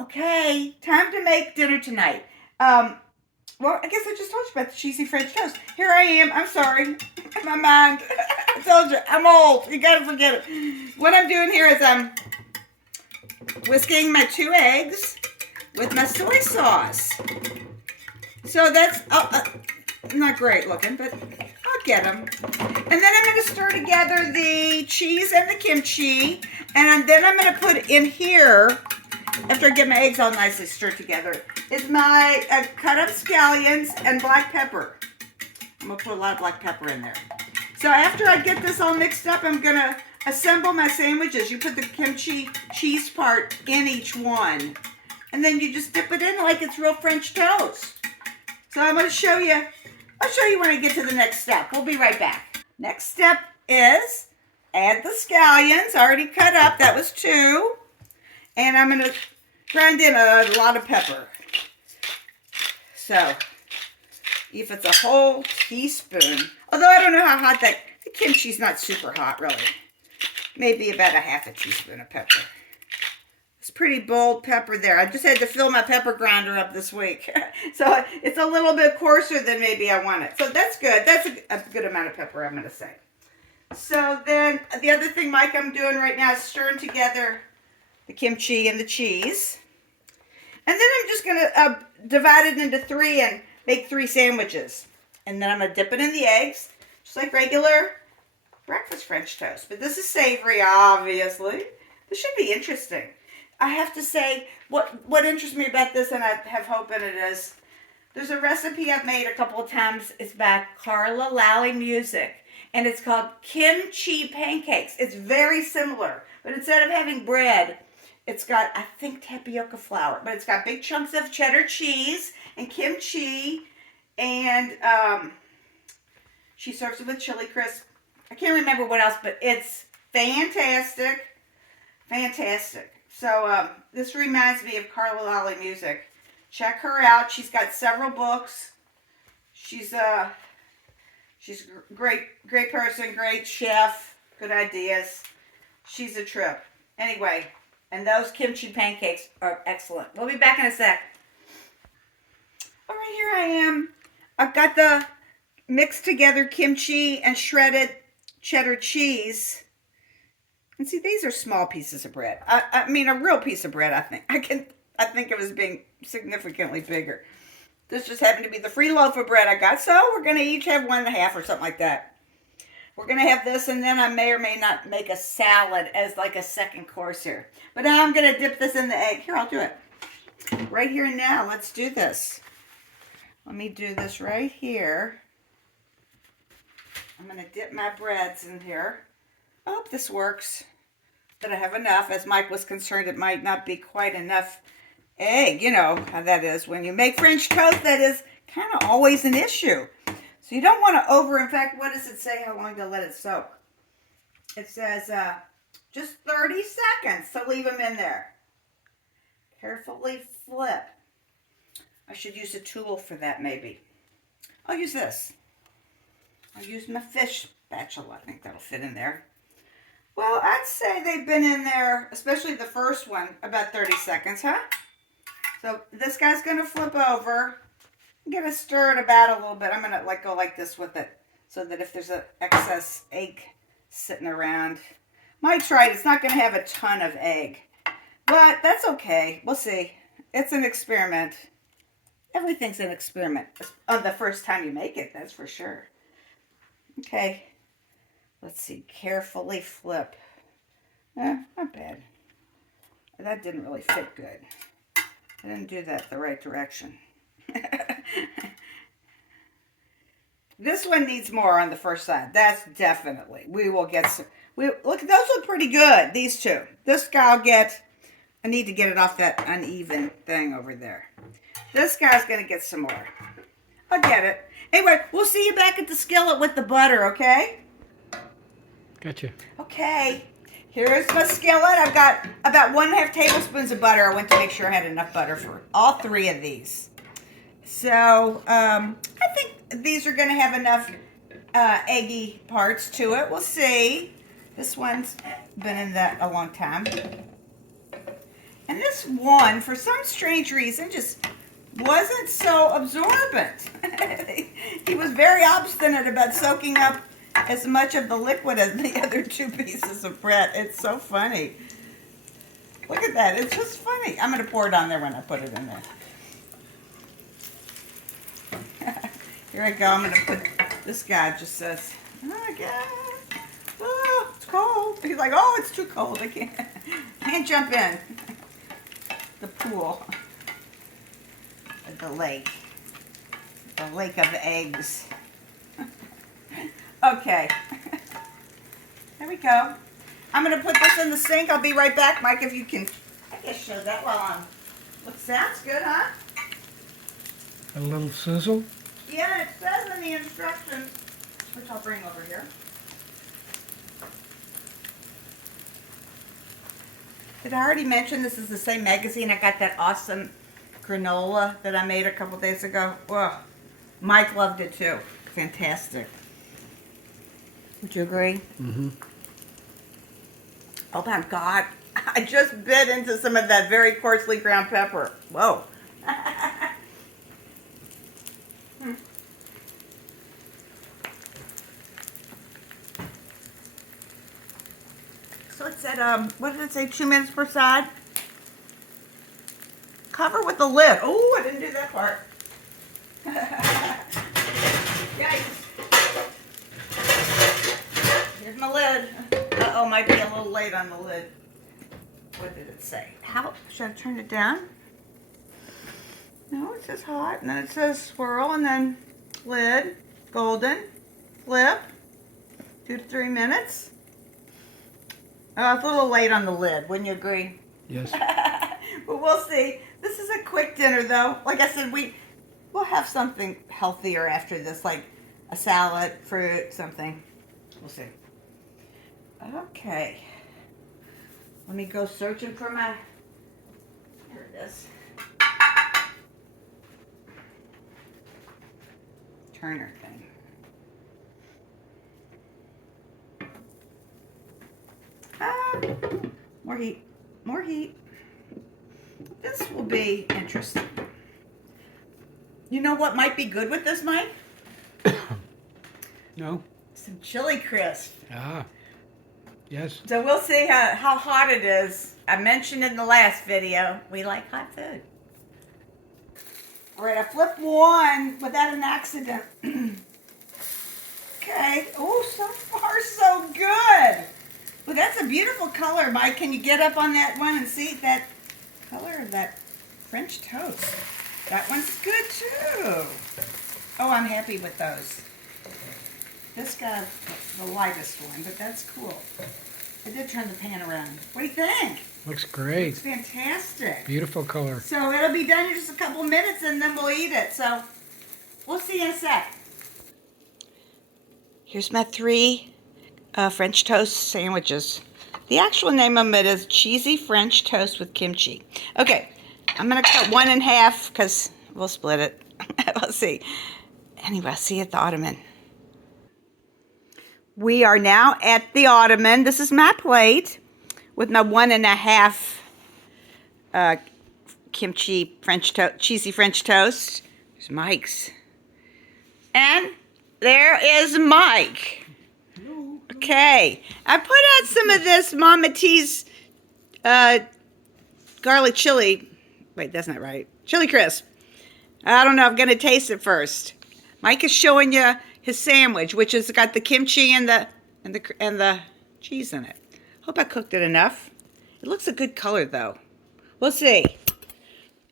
Okay, time to make dinner tonight. Well, I guess I just told you about the cheesy French toast. Here I am. I'm sorry. My mind. I told you, I'm old. You gotta forget it. What I'm doing here is I'm whisking my 2 eggs with my soy sauce. So that's not great looking, but I'll get them. And then I'm going to stir together the cheese and the kimchi. And then I'm going to put in here, after I get my eggs all nicely stirred together, is my cut up scallions and black pepper. I'm going to put a lot of black pepper in there. So after I get this all mixed up, I'm going to assemble my sandwiches. You put the kimchi cheese part in each one. And then you just dip it in like it's real French toast. So I'm going to show you. I'll show you when I get to the next step. We'll be right back. Next step is add the scallions already cut up. That was 2. And I'm going to grind in a lot of pepper. So if it's a whole teaspoon, although I don't know how hot the kimchi's not super hot really. Maybe about a half a teaspoon of pepper. It's pretty bold pepper there. I just had to fill my pepper grinder up this week. So it's a little bit coarser than maybe I want it. So that's good. That's a good amount of pepper, I'm going to say. So then the other thing, Mike, I'm doing right now is stirring together the kimchi and the cheese. And then I'm just going to divide it into 3 and make 3 sandwiches. And then I'm going to dip it in the eggs, just like regular breakfast French toast. But this is savory, obviously. This should be interesting. I have to say, what interests me about this, and I have hope in it, is there's a recipe I've made a couple of times. It's by Carla Lally Music, and it's called Kimchi Pancakes. It's very similar, but instead of having bread, it's got, I think, tapioca flour, but it's got big chunks of cheddar cheese and kimchi, and she serves it with chili crisp. I can't remember what else, but it's fantastic. Fantastic. So this reminds me of Carla Lally Music. Check her out. She's got several books. She's a great person, great chef, good ideas. She's a trip. Anyway, and those kimchi pancakes are excellent. We'll be back in a sec. All right, here I am. I've got the mixed together kimchi and shredded cheddar cheese. And see, these are small pieces of bread. I mean, a real piece of bread, I think. I think it was being significantly bigger. This just happened to be the free loaf of bread I got. So we're going to each have 1.5 or something like that. We're going to have this, and then I may or may not make a salad as like a second course here. But now I'm going to dip this in the egg. Here, I'll do it. Right here and now. Let's do this. Let me do this right here. I'm going to dip my breads in here. I hope this works, that I have enough. As Mike was concerned, it might not be quite enough egg. You know how that is. When you make French toast, that is kind of always an issue. So you don't want to in fact, what does it say how long to let it soak? It says just 30 seconds to leave them in there. Carefully flip. I should use a tool for that maybe. I'll use this. I'll use my fish spatula. I think that'll fit in there. Well, I'd say they've been in there, especially the first one, about 30 seconds, huh? So this guy's going to flip over. I'm going to stir it about a little bit. I'm going to go like this with it so that if there's an excess egg sitting around. Mike's right, it's not going to have a ton of egg. But that's okay. We'll see. It's an experiment. Everything's an experiment on the first time you make it, that's for sure. Okay. Let's see, carefully flip. Not bad. That didn't really fit good. I didn't do that the right direction. This one needs more on the first side. That's definitely. We will get some. Look, those look pretty good, these two. This guy I'll get. I need to get it off that uneven thing over there. This guy's going to get some more. I'll get it. Anyway, we'll see you back at the skillet with the butter, okay? Gotcha. Okay, here's my skillet. I've got about 1.5 tablespoons of butter. I went to make sure I had enough butter for all 3 of these. So I think these are going to have enough eggy parts to it. We'll see. This one's been in that a long time. And this one, for some strange reason, just wasn't so absorbent. He was very obstinate about soaking up as much of the liquid as the other two pieces of bread. It's so funny. Look at that. It's just funny. I'm going to pour it on there when I put it in there. Here I go. I'm going to put, this guy just says, oh my God, oh, it's cold. He's like, oh, it's too cold. I can't jump in the pool. The lake of eggs. Okay. There we go. I'm going to put this in the sink. I'll be right back, Mike, if you can, I guess, show that while I'm, look, sounds good, huh? A little sizzle. Yeah, it says in the instructions, which I'll bring over here. Did I already mention this is the same magazine? I got that awesome granola that I made a couple days ago. Whoa. Mike loved it too. Fantastic. Would you agree? Mm-hmm. Oh my God. I just bit into some of that very coarsely ground pepper. Whoa. So it said, what did it say, 2 minutes per side? Cover with the lid. Oh, I didn't do that part. Yikes. Here's my lid. Uh-oh, might be a little late on the lid. What did it say? How, should I turn it down? No, it says hot, and then it says swirl, and then lid, golden, flip, 2 to 3 minutes. Oh, it's a little late on the lid, wouldn't you agree? Yes. But we'll see. This is a quick dinner, though. Like I said, we'll have something healthier after this, like a salad, fruit, something. We'll see. Okay. Let me go searching for my, here it is. Turner thing. More heat. More heat. This will be interesting. You know what might be good with this, Mike? No? Some chili crisp. Ah. Yes. So we'll see how hot it is. I mentioned in the last video, we like hot food. All right, I flipped one without an accident. Okay. Oh, so far so good. Well, that's a beautiful color, Mike. Can you get up on that one and see that color of that French toast? That one's good too. Oh, I'm happy with those. This got the lightest one, but that's cool. I did turn the pan around. What do you think? Looks great. It's fantastic. Beautiful color. So it'll be done in just a couple minutes and then we'll eat it. So we'll see you in a sec. Here's my 3 French toast sandwiches. The actual name of it is Cheesy French Toast with Kimchi. Okay, I'm going to cut one in half because we'll split it. We'll see. Anyway, I'll see you at the Ottoman. We are now at the Ottoman. This is my plate with my 1.5 kimchi French toast, cheesy French toast. There's Mike's. And there is Mike. Okay. I put out some of this Mama T's garlic chili. Wait, that's not right. Chili crisp. I don't know. I'm going to taste it first. Mike is showing you his sandwich, which has got the kimchi and the cheese in it. Hope I cooked it enough. It looks a good color, though. We'll see.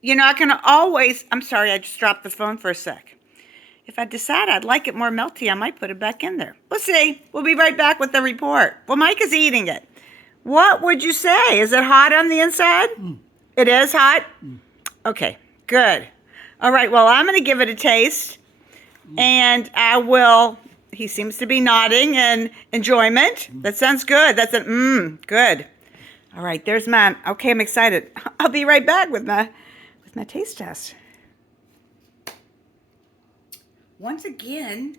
You know, I can always... I'm sorry, I just dropped the phone for a sec. If I decide I'd like it more melty, I might put it back in there. We'll see. We'll be right back with the report. Well, Mike is eating it. What would you say? Is it hot on the inside? Mm. It is hot? Mm. Okay, good. All right, well, I'm going to give it a taste. And I will... He seems to be nodding in enjoyment. That sounds good. That's good. All right, there's mine. Okay, I'm excited. I'll be right back with my taste test. Once again,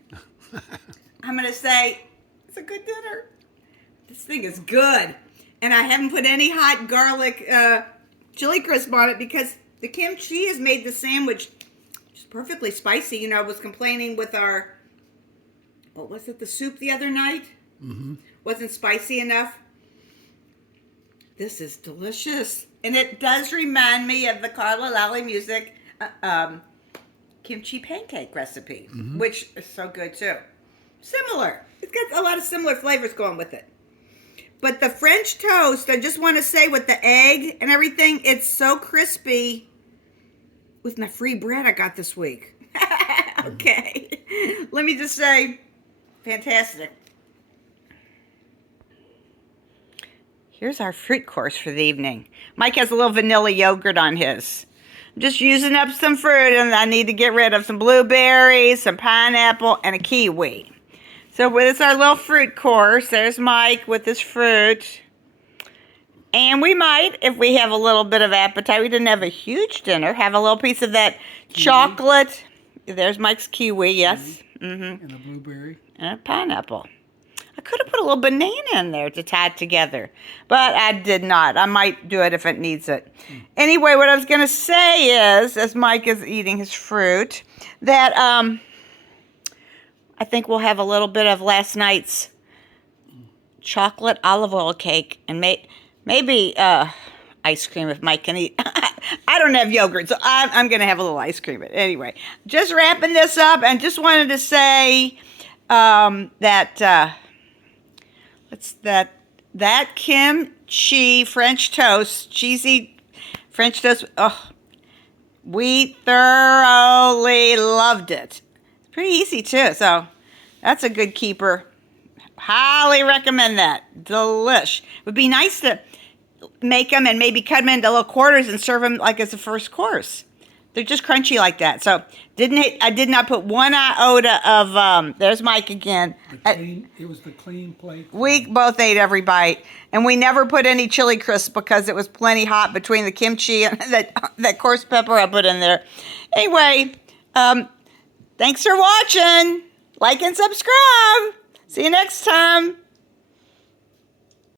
I'm going to say it's a good dinner. This thing is good. And I haven't put any hot garlic chili crisp on it because the kimchi has made the sandwich just perfectly spicy. You know, I was complaining with our, what was it, the soup the other night? Mm-hmm. Wasn't spicy enough. This is delicious. And it does remind me of the Carla Lally Music kimchi pancake recipe, which is so good too. Similar. It's got a lot of similar flavors going with it. But the French toast, I just want to say with the egg and everything, it's so crispy with my free bread I got this week. Okay. Let me just say, fantastic. Here's our fruit course for the evening. Mike has a little vanilla yogurt on his. I'm just using up some fruit, and I need to get rid of some blueberries, some pineapple, and a kiwi. So with our little fruit course, there's Mike with his fruit. And we might, if we have a little bit of appetite, we didn't have a huge dinner, have a little piece of that chocolate. There's Mike's kiwi, yes. And a blueberry. And a pineapple. I could have put a little banana in there to tie it together, but I did not. I might do it if it needs it. Anyway, what I was going to say is, as Mike is eating his fruit, that I think we'll have a little bit of last night's chocolate olive oil cake and maybe ice cream if Mike can eat. I don't have yogurt, so I'm going to have a little ice cream. But anyway, just wrapping this up and just wanted to say that kimchi French toast, cheesy French toast, oh, we thoroughly loved it. It's pretty easy too, so that's a good keeper. Highly recommend that. Delish. It would be nice to make them and maybe cut them into little quarters and serve them like as a first course. They're just crunchy like that. So I did not put one iota of, there's Mike again. It was the clean plate. We both ate every bite. And we never put any chili crisp because it was plenty hot between the kimchi and that coarse pepper I put in there. Anyway, thanks for watching. Like and subscribe. See you next time.